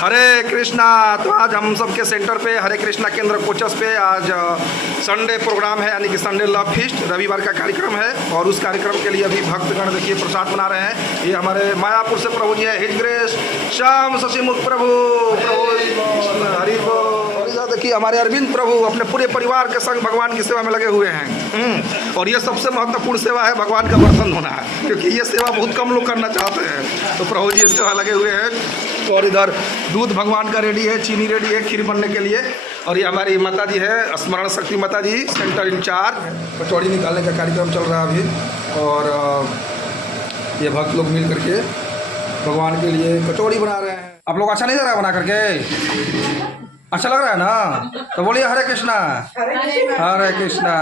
हरे कृष्णा। तो आज हम सबके सेंटर पे हरे कृष्णा केंद्र कोचस पे आज संडे प्रोग्राम है, यानी कि संडे लव फीस्ट रविवार का कार्यक्रम है। और उस कार्यक्रम के लिए अभी भक्तगण देखिए प्रसाद बना रहे हैं। ये हमारे मायापुर से प्रभु जी है, हिज ग्रेस श्याम शशिमुख प्रभु हरि बोल। देखिए हमारे अरविंद प्रभु अपने पूरे परिवार के संग भगवान की सेवा में लगे हुए हैं। और ये सबसे महत्वपूर्ण सेवा है भगवान का बर्तन धोना, क्योंकि ये सेवा बहुत कम लोग करना चाहते हैं। तो प्रभु जी इस सेवा लगे हुए हैं। और इधर दूध भगवान का रेडी है, चीनी रेडी है खीर बनने के लिए। और ये हमारी माता जी है, स्मरण शक्ति माता जी, सेंटर इंचार्ज। कचौड़ी निकालने का कार्यक्रम चल रहा है अभी। और ये भक्त लोग मिल करके भगवान के लिए कचौड़ी बना रहे हैं। आप लोग अच्छा नहीं लग रहा है बना करके? अच्छा लग रहा है ना? तो बोलिए हरे कृष्णा हरे कृष्णा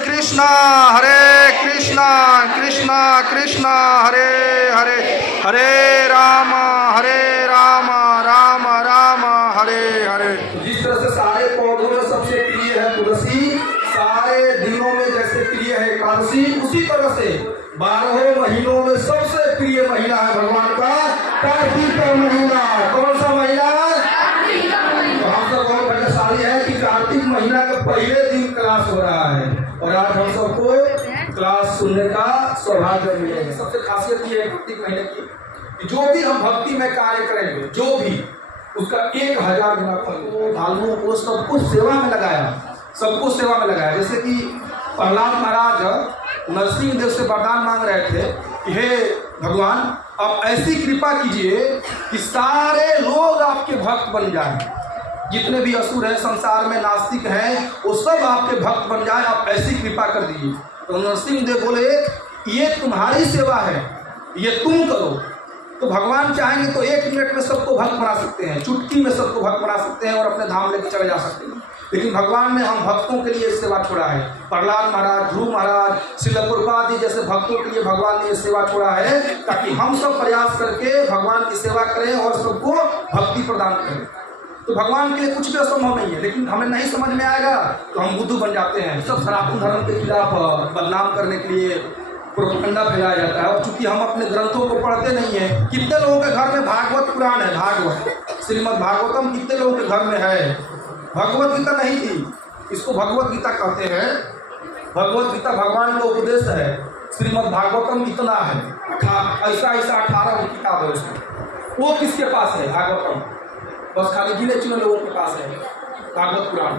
कृष्णा हरे कृष्णा कृष्णा कृष्णा हरे हरे हरे राम राम राम हरे हरे। जिस तरह से सारे पौधों में सबसे प्रिय है तुलसी, सारे दिनों में जैसे प्रिय है एकादशी, उसी तरह से 12 महीनों में सबसे प्रिय महीना है भगवान का कार्तिक का महीना। कौन सा महीना? है कि कार्तिक महीना के पहले दिन क्लास हो रहा है और आज हम सबको क्लास सुनने का सौभाग्य मिलेगा। सबसे खासियत ये है कार्तिक महीने की कि जो भी हम भक्ति में कार्य करेंगे, जो भी उसका 1000 गुना फल। भालुओं को सबको सेवा में लगाया, सबको सेवा में लगाया। जैसे कि प्रहलाद महाराज नरसिंह देव से वरदान मांग रहे थे कि हे भगवान अब ऐसी कृपा कीजिए कि सारे लोग आपके भक्त बन जाएं, जितने भी असुर हैं संसार में, नास्तिक हैं, वो सब आपके भक्त बन जाए, आप ऐसी कृपा कर दीजिए। तो नरसिंह देव बोले ये तुम्हारी सेवा है, ये तुम करो। तो भगवान चाहेंगे तो 1 मिनट में सबको भक्त बना सकते हैं, चुटकी में सबको भक्त बना सकते हैं और अपने धाम लेकर चले जा सकते हैं। लेकिन भगवान ने हम भक्तों के लिए सेवा छोड़ा है। प्रहलाद महाराज, ध्रुव महाराज, श्रील प्रभुपाद जी जैसे भक्तों के लिए भगवान ने ये सेवा छोड़ा है, ताकि हम सब प्रयास करके भगवान की सेवा करें और सबको भक्ति प्रदान करें। तो भगवान के लिए कुछ भी असंभव नहीं है। लेकिन हमें नहीं समझ में आएगा तो हम बुद्धू बन जाते हैं। सब सनातन धर्म के खिलाफ बदनाम करने के लिए प्रोपगंडा फैलाया जाता है। और चूंकि हम अपने ग्रंथों को पढ़ते नहीं हैं, कितने लोगों के घर में भागवत पुराण है, भागवत श्रीमद् भागवतम कितने लोगों के घर में है? भगवत गीता नहीं थी, इसको भगवत गीता कहते हैं। भगवत गीता भगवान का उपदेश है। श्रीमद् भागवतम इतना है, ऐसा 18 किताब है उसमें। वो किसके पास है भागवतम? बस खाली गिने चुने लोगों के पास है भागवत पुराण।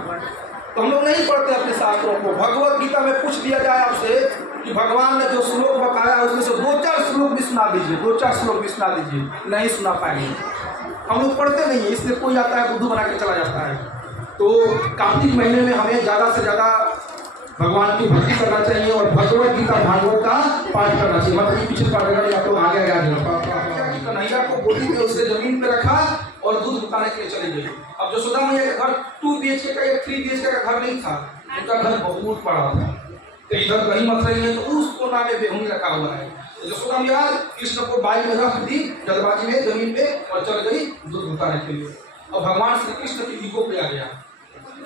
तो हम लोग नहीं पढ़ते अपने शास्त्रों को। भगवत गीता में पूछ दिया जाए आपसे कि भगवान ने जो श्लोक बताया उसमें से 2-4 श्लोक भी सुना दीजिए, 2-4 श्लोक भी सुना दीजिए, नहीं सुना पाएंगे। हम लोग पढ़ते नहीं है, इसलिए कोई आता है बुद्धू बना के चला जाता है। तो कार्तिक महीने में हमें ज़्यादा से ज़्यादा भगवान की भक्ति करना चाहिए और भगवत गीता भागवत का पाठ करना चाहिए। मतलब पीछे पढ़ेगा या तो आगे कन्हैया को गोदी में उसे जमीन पे रखा और दूध उतारने के लिए चले गए। अब यशोदा मैया का घर 2 BHK का या 3 BHK का घर नहीं था, उनका घर बहुत बड़ा था। तो इधर कहीं मत रही है तो उस कोना में बेहुनी रखा हुआ है। यशोदा मैया कृष्ण को बाई में रख दी जलबाजी में जमीन पे और चल गई दूध उतारने के लिए। और भगवान श्री कृष्ण की ईगो पे आ गया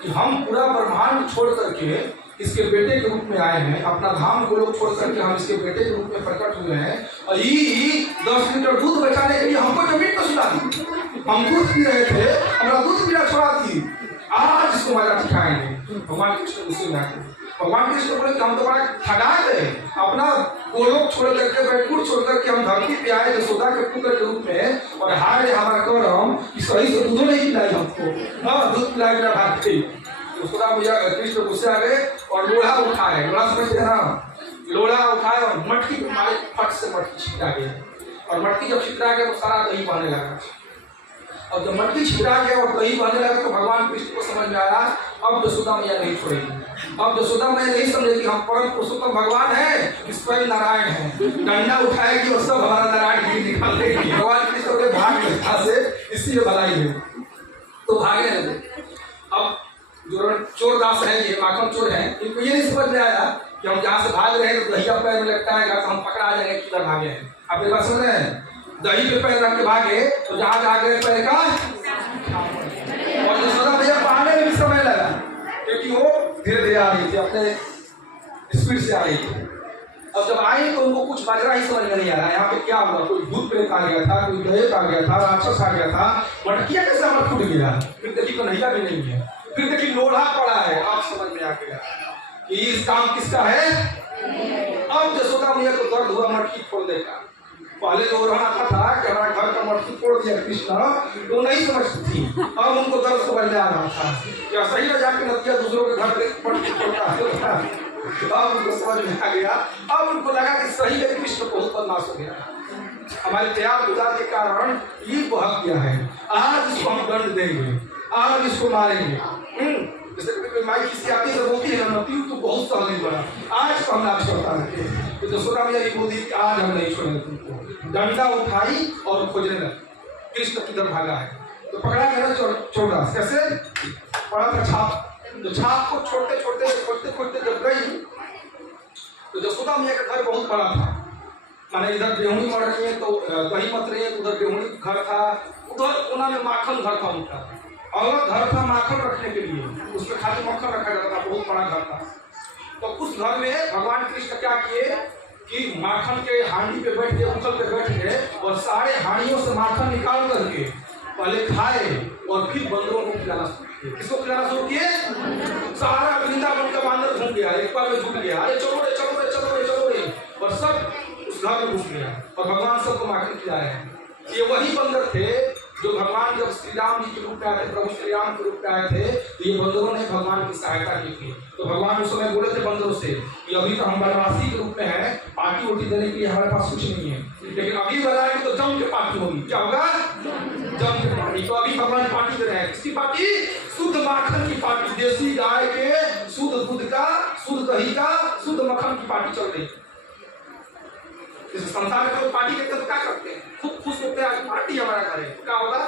कि हम पूरा ब्रह्मांड छोड़ करके इसके बेटे के रूप में आए हैं, अपना धाम को लोग छोड़ करके हम इसके बेटे के रूप में प्रकट हुए हैं। और ये 10 लीटर दूध बचाने के लिए हमको जमीन पर सुला दी। हम दूध पी रहे थे, हमारा दूध पीना छोड़ा दी, आज इसको मजा सिखाएंगे। भगवान कृष्ण गुस्से में आए। भगवान कृष्ण बोले कि हम तो बड़ा ठगाए थे, अपना गोलोक छोड़ करके बैकुंठ छोड़ करके हम धरती पे आए यशोदा के पुत्र के रूप में। और हाय हमारा करम कि सही से दूध नहीं पिलाई हमको। हाँ दूध पिला बिना भागते। यशोदा मैया कृष्ण गुस्से आ गए और लोढ़ा उठाए। लोढ़ा समझते हैं ना? लोढ़ा उठाए और मटकी के मारे फट से मटकी छिटा गया। और मटकी जब छिटा गया तो सारा दही बहने लगा। और जब मटकी छिटा गया और दही बहने लगा तो भगवान कृष्ण को समझ में आया अब यशोदा मैया नहीं छोड़ेगी। अब यशोदा मैया नहीं समझेगी हम परम पुरुषोत्तम भगवान है, स्वयं नारायण है। डंडा उठाएगी और सब हमारा नारायण गिर निकाल देगी। भगवान कृष्ण के भाग में से इसलिए भलाई है तो भागे लगे। अब जो चोर दास है, ये माखन चोर है, इनको ये नहीं समझ में आया कि हम जहाँ से भाग रहे हैं तो दहिया पैर में लगता है तो हम पकड़ा जाएंगे किधर भागे हैं। आप ये बात समझ रहे हैं? दही पे पैर रख के भागे तो जहाँ जा गए पैर का। और यशोदा मैया पाने में भी समय लगा क्योंकि वो धीरे धीरे आ रही थी, अपने स्पीड से आ रही थी। अब जब आए तो उनको कुछ बाजरा ही समझ में नहीं आ रहा है यहाँ पे क्या हुआ, कोई भूत प्रेत आ गया था, कोई दैत आ गया था, राक्षस आ गया था, मटकिया कैसे हमारा टूट गया, फिर देखी तो नैया भी नहीं है, फिर देखी लोढ़ा पड़ा है, आप समझ में आ गया कि इस काम किसका है। अब यशोदा मैया को दर्द हुआ मटकी फोड़ने का। पहले तो रहना था कि हमारा घर का मटकी फोड़ दिया कृष्ण, तो नहीं समझती थी। अब उनको दर्द समझ में आ रहा था क्या सही न जाके नदिया दूसरों के घर पे मटकी फोड़ता है। अब उनको समझ में आ गया, अब उनको लगा कि सही में कृष्ण बहुत बदमाश हो गया, हमारे त्याग गुजार के कारण ये बहक गया है, आज इसको हम दंड देंगे, आज इसको मारेंगे। जैसे कोई माई किसी आती है बोलती है ना तू बहुत सहल नहीं बना, आज तो हम नाच करता है। तो यशोदा मैया ये बोली कि आज हम नहीं छोड़ेंगे तुमको। डंडा उठाई और खोजने लगी, कृष्ण किधर भागा है तो पकड़ा गया छोड़ा, कैसे पड़ा था छाप, तो छाप को छोड़ते छोड़ते खोजते खोजते जब गई तो यशोदा मैया का घर बहुत बड़ा था, माने इधर गेहूं मर रही है तो दही मत रही है, उधर गेहूं घर था, उधर कोना में माखन घर था उनका, अलग घर था माखन रखने के लिए, उसमें खाली मक्खन रखा जाता था, बहुत बड़ा घर था। तो उस घर में भगवान कृष्ण क्या किए कि माखन के हांडी पे बैठ के उछल पे बैठ गए और सारे हांडियों से माखन निकाल करके पहले खाए और फिर बंदरों को खिलाना शुरू किए। किसको खिलाना शुरू किए? सारा वृंदावन का बांदर घूम गया, एक बार में झुक गया, अरे चलो रे चलो रे चलो रे चलो रे, और सब उस घर में घुस गया और भगवान सबको माखन खिलाया। ये वही बंदर थे जो भगवान जब श्री राम जी के रूप में आए थे, प्रभु श्री राम के रूप में आए थे, तो ये बंदरों ने भगवान की सहायता की थी। तो भगवान उस समय बोले थे बंदरों से कि अभी तो हम वनवासी के रूप में हैं, पार्टी वोटी देने के लिए हमारे पास कुछ नहीं है, लेकिन अभी बनाएंगे तो जम के पार्टी होगी। क्या होगा? जम के पार्टी। तो अभी भगवान पार्टी दे रहे हैं, किसकी पार्टी? शुद्ध माखन की पार्टी, देसी गाय के शुद्ध दूध का, शुद्ध दही का, शुद्ध मक्खन की पार्टी चल रही है। इस संसार में लोग पार्टी करते तो क्या करते हैं? खूब खुश होते हैं, आज पार्टी हमारा घर है, क्या होगा?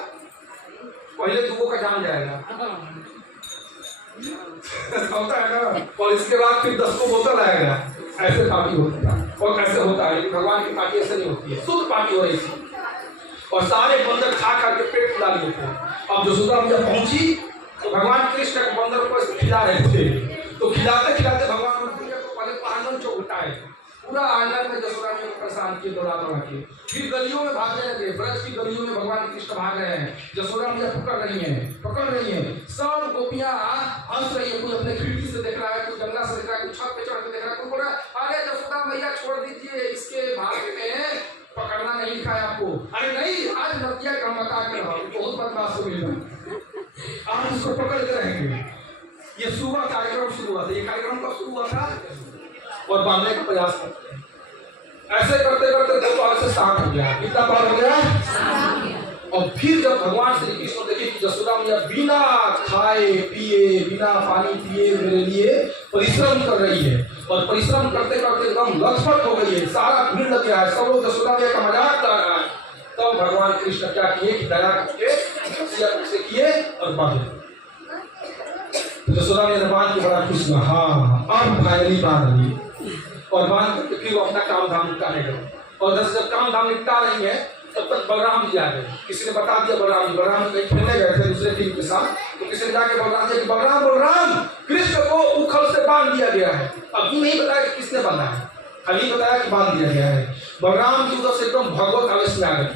पहले दुगो का जान जाएगा होता है ना, और इसके बाद फिर 10 को बोतल आएगा, ऐसे पार्टी होता है। और कैसे होता है? भगवान की पार्टी ऐसे नहीं होती है, शुद्ध पार्टी हो रही थी और सारे बंदर खा खा के पेट फुला लिए थे। अब यशोदा मैया पहुंची तो भगवान कृष्ण के बंदर को खिला रहे थे, तो खिलाते खिलाते भगवान को पहले आंगन चौटाए, पूरा आंगन में यशोदा मैया को परेशान किए, दौड़ा दौड़ा के, फिर गलियों में भागने लगे, ब्रज की गलियों में भगवान कृष्ण भाग रहे हैं, यशोदा मैया पकड़ रही है, सब गोपियां हंस रही है, कोई अपने खिड़की से देख रहा है, कोई जंगला से देख रहा है, कोई छत पे चढ़ के देख रहा है, कोई बोल रहा है अरे यशोदा मैया छोड़ दीजिए, इसके भाग्य में पकड़ना नहीं लिखा है आपको। अरे नहीं, आज नदिया का मकान कर रहा हूँ, बहुत बदमाश हो गया, आज उसको पकड़ के रहेंगे। ये सुबह कार्यक्रम शुरू हुआ था, ये कार्यक्रम कब शुरू हुआ था? और बांधने का प्रयास करते हैं, ऐसे करते करते 2 बार से 60 हो गया। कितना बार हो गया? और फिर जब भगवान श्री कृष्ण देखे कि यशोदा मैया बिना खाए पिए, बिना पानी पिए मेरे लिए परिश्रम कर रही है, और परिश्रम करते करते एकदम लथपथ हो गई है, सारा भीड़ लग गया है, सब लोग यशोदा मैया का मजाक उड़ा रहा है, तब भगवान कृष्ण क्या किए कि दया करके किए और बांधे। यशोदा मैया बांध के बड़ा खुश हुआ, हाँ अब फाइनली बांध ली, और बांध करके फिर वो अपना काम धाम निपटाने लगे। और जब काम धाम निपटा रही है तब तक बलराम जी आ गए। किसी ने बता दिया बलराम जी कहीं खेलने गए थे दूसरे टीम के साथ, तो किसी ने जाके बलराम जी बलराम कृष्ण को उखल से बांध दिया गया है। अब ये नहीं बताया कि किसने बांधा है, खाली बताया कि बांध दिया गया है। बलराम जी उधर से एकदम भगवत आवेश में आ गए,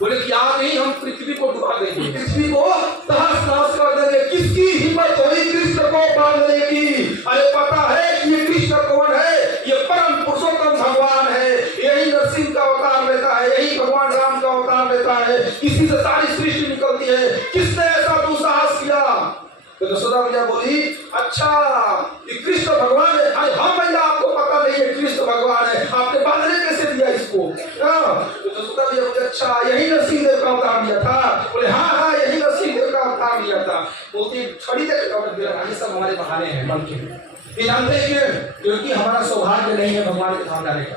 बोले कि आज नहीं हम पृथ्वी को डुबा देंगे, पृथ्वी को तहस नहस कर देंगे, किसकी हिम्मत हुई कृष्ण को बांधने की? अरे पता है कि ये कृष्ण कौन है? ये परम पुरुषोत्तम भगवान है, यही नरसिंह का अवतार लेता है, यही भगवान राम का अवतार लेता है, इसी से सारी सृष्टि निकलती है, किसने ऐसा दुस्साहस किया? तो यशोदा मैया बोली अच्छा ये कृष्ण भगवान है, अरे हाँ भैया आपको पता नहीं है कृष्ण भगवान है, आपने बांधने कैसे दिया इसको? तो यशोदा मैया बोले अच्छा यही नरसिंह देव का अवतार लिया था? बोले हाँ यही नरसिंह देव का अवतार लिया था। बोलती छड़ी देकर ये सब हमारे बहाने हैं मन के, ये जानते हैं क्योंकि हमारा सौभाग्य नहीं है भगवान के धाम जाने का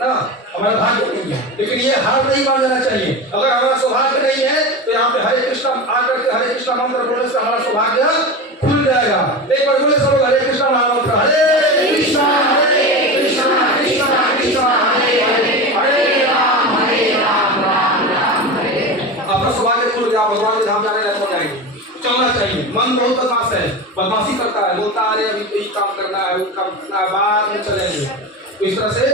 ना, हमारा भाग्य नहीं है, लेकिन ये हार नहीं मान लेना चाहिए। अगर हमारा सौभाग्य नहीं है तो यहाँ पे हरे कृष्णा आकर के हरे कृष्णा मंत्र बोलने से हमारा सौभाग्य खुल जाएगा। एक बार बोले सब हरे कृष्णा महामंत्र, हरे कृष्णा कृष्णा कृष्णा हरे हरे, हरे राम राम राम हरे। अपना सौभाग्य खुल गया, भगवान के धाम जाने लग जाएंगे। चलना चाहिए, मन बहुत बदमाश है, बदमाशी करता है, बोलता है अरे अभी यही काम करना है, वो काम करना है, बाद में चलेंगे, तो इस तरह से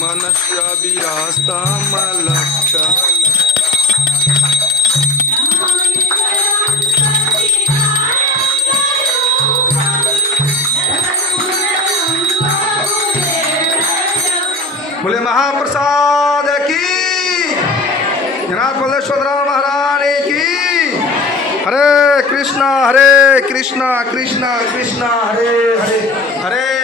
मनस्या विरास्ता मलक्का बोले महाप्रसाद की जनाब बल्लेश्वर महाराज की। हरे कृष्णा कृष्णा कृष्णा हरे हरे, हरे